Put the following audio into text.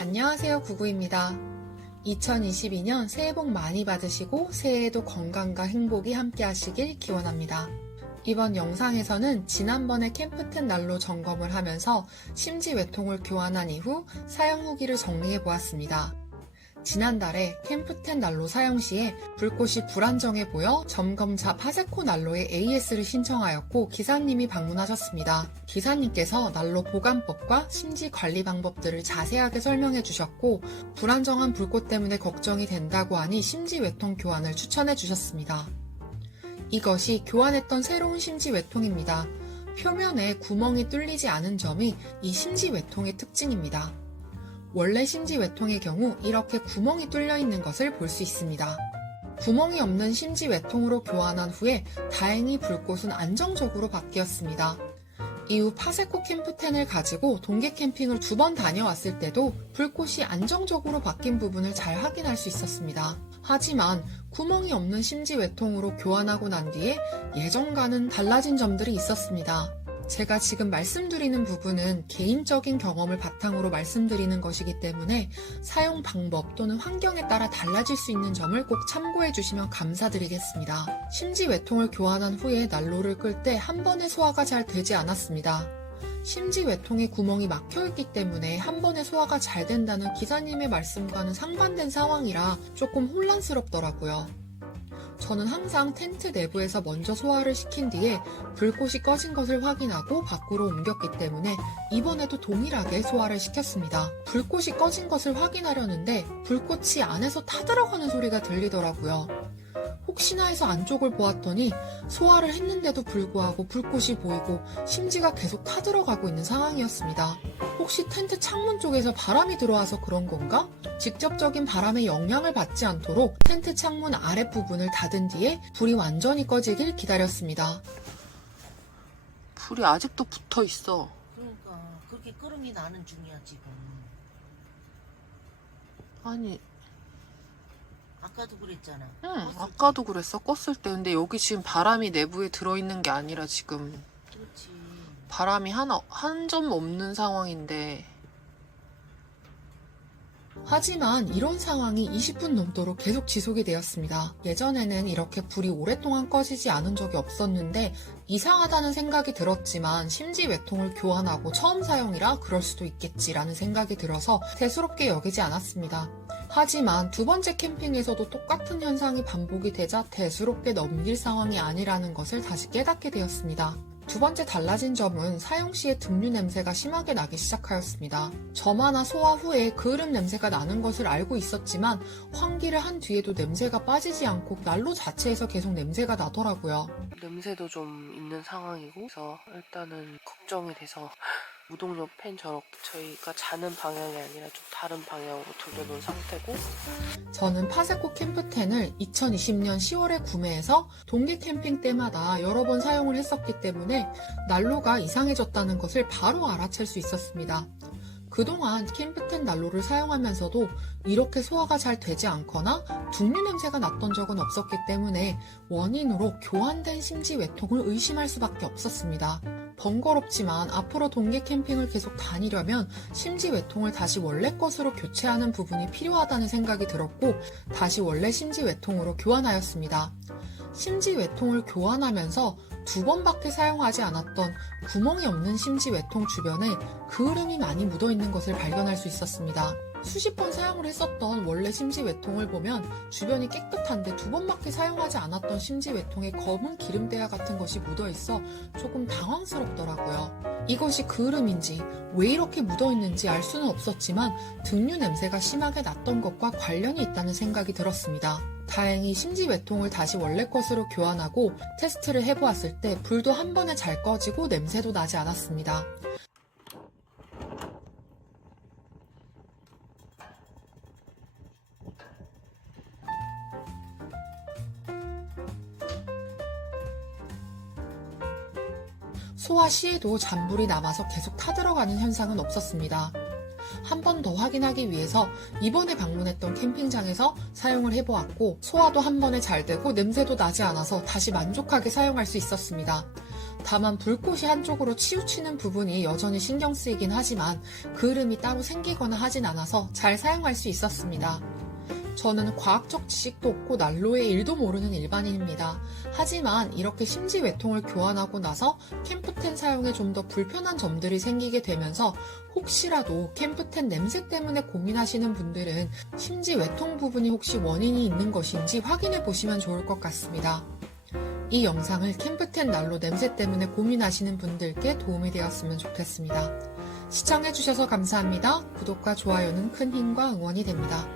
안녕하세요, 구구입니다. 2022년 새해 복 많이 받으시고 새해에도 건강과 행복이 함께 하시길 기원합니다. 이번 영상에서는 지난번에 캠프텐 난로 점검을 하면서 심지 외통을 교환한 이후 사용 후기를 정리해 보았습니다. 지난달에 캠프텐 난로 사용 시에 불꽃이 불안정해 보여 점검사 파세코 난로의 AS를 신청하였고 기사님이 방문하셨습니다. 기사님께서 난로 보관법과 심지 관리 방법들을 자세하게 설명해 주셨고 불안정한 불꽃 때문에 걱정이 된다고 하니 심지 외통 교환을 추천해 주셨습니다. 이것이 교환했던 새로운 심지 외통입니다. 표면에 구멍이 뚫리지 않은 점이 이 심지 외통의 특징입니다. 원래 심지 외통의 경우 이렇게 구멍이 뚫려 있는 것을 볼 수 있습니다. 구멍이 없는 심지 외통으로 교환한 후에 다행히 불꽃은 안정적으로 바뀌었습니다. 이후 파세코 캠프텐을 가지고 동계 캠핑을 2번 다녀왔을 때도 불꽃이 안정적으로 바뀐 부분을 잘 확인할 수 있었습니다. 하지만 구멍이 없는 심지 외통으로 교환하고 난 뒤에 예전과는 달라진 점들이 있었습니다. 제가 지금 말씀드리는 부분은 개인적인 경험을 바탕으로 말씀드리는 것이기 때문에 사용 방법 또는 환경에 따라 달라질 수 있는 점을 꼭 참고해 주시면 감사드리겠습니다. 심지 외통을 교환한 후에 난로를 끌 때 한 번에 소화가 잘 되지 않았습니다. 심지 외통에 구멍이 막혀있기 때문에 한 번에 소화가 잘 된다는 기사님의 말씀과는 상반된 상황이라 조금 혼란스럽더라고요. 저는 항상 텐트 내부에서 먼저 소화를 시킨 뒤에 불꽃이 꺼진 것을 확인하고 밖으로 옮겼기 때문에 이번에도 동일하게 소화를 시켰습니다. 불꽃이 꺼진 것을 확인하려는데 불꽃이 안에서 타들어가는 소리가 들리더라고요. 혹시나 해서 안쪽을 보았더니 소화를 했는데도 불구하고 불꽃이 보이고 심지가 계속 타들어가고 있는 상황이었습니다. 혹시 텐트 창문 쪽에서 바람이 들어와서 그런 건가? 직접적인 바람의 영향을 받지 않도록 텐트 창문 아랫부분을 닫은 뒤에 불이 완전히 꺼지길 기다렸습니다. 불이 아직도 붙어 있어. 그러니까 그렇게 끓음이 나는 중이야 지금. 아니, 아까도 그랬잖아. 응, 껐을 아까도 그랬어, 껐을 때. 근데 여기 지금 바람이 내부에 들어있는 게 아니라 지금 때. 그렇지. 바람이 한 점 없는 상황인데. 하지만 이런 상황이 20분 넘도록 계속 지속이 되었습니다. 예전에는 이렇게 불이 오랫동안 꺼지지 않은 적이 없었는데 이상하다는 생각이 들었지만 심지 외통을 교환하고 처음 사용이라 그럴 수도 있겠지라는 생각이 들어서 대수롭게 여기지 않았습니다. 하지만 2번째 캠핑에서도 똑같은 현상이 반복이 되자 대수롭게 넘길 상황이 아니라는 것을 다시 깨닫게 되었습니다. 2번째 달라진 점은 사용 시에 등유 냄새가 심하게 나기 시작하였습니다. 저마나 소화 후에 그을음 냄새가 나는 것을 알고 있었지만 환기를 한 뒤에도 냄새가 빠지지 않고 난로 자체에서 계속 냄새가 나더라고요. 냄새도 좀 있는 상황이고 그래서 일단은 걱정이 돼서 무동력 팬 저희가 자는 방향이 아니라 좀 다른 방향으로 돌려놓은 상태고 저는 파세코 캠프텐을 2020년 10월에 구매해서 동계 캠핑 때마다 여러 번 사용을 했었기 때문에 난로가 이상해졌다는 것을 바로 알아챌 수 있었습니다. 그동안 캠프텐 난로를 사용하면서도 이렇게 소화가 잘 되지 않거나 등유 냄새가 났던 적은 없었기 때문에 원인으로 교환된 심지 외통을 의심할 수밖에 없었습니다. 번거롭지만 앞으로 동계 캠핑을 계속 다니려면 심지 외통을 다시 원래 것으로 교체하는 부분이 필요하다는 생각이 들었고 다시 원래 심지 외통으로 교환하였습니다. 심지 외통을 교환하면서 2번밖에 사용하지 않았던 구멍이 없는 심지 외통 주변에 그을음이 많이 묻어있는 것을 발견할 수 있었습니다. 수십 번 사용을 했었던 원래 심지 외통을 보면 주변이 깨끗한데 2번밖에 사용하지 않았던 심지 외통에 검은 기름때와 같은 것이 묻어있어 조금 당황스럽더라고요. 이것이 그을음인지 왜 이렇게 묻어있는지 알 수는 없었지만 등유 냄새가 심하게 났던 것과 관련이 있다는 생각이 들었습니다. 다행히 심지 외통을 다시 원래 것으로 교환하고 테스트를 해보았을 때 불도 한 번에 잘 꺼지고 냄새도 나지 않았습니다. 소화 시에도 잔불이 남아서 계속 타들어가는 현상은 없었습니다. 한 번 더 확인하기 위해서 이번에 방문했던 캠핑장에서 사용을 해보았고 소화도 한 번에 잘 되고 냄새도 나지 않아서 다시 만족하게 사용할 수 있었습니다. 다만 불꽃이 한쪽으로 치우치는 부분이 여전히 신경 쓰이긴 하지만 그을음이 따로 생기거나 하진 않아서 잘 사용할 수 있었습니다. 저는 과학적 지식도 없고 난로의 일도 모르는 일반인입니다. 하지만 이렇게 심지 외통을 교환하고 나서 캠프텐 사용에 좀 더 불편한 점들이 생기게 되면서 혹시라도 캠프텐 냄새 때문에 고민하시는 분들은 심지 외통 부분이 혹시 원인이 있는 것인지 확인해 보시면 좋을 것 같습니다. 이 영상을 캠프텐 난로 냄새 때문에 고민하시는 분들께 도움이 되었으면 좋겠습니다. 시청해주셔서 감사합니다. 구독과 좋아요는 큰 힘과 응원이 됩니다.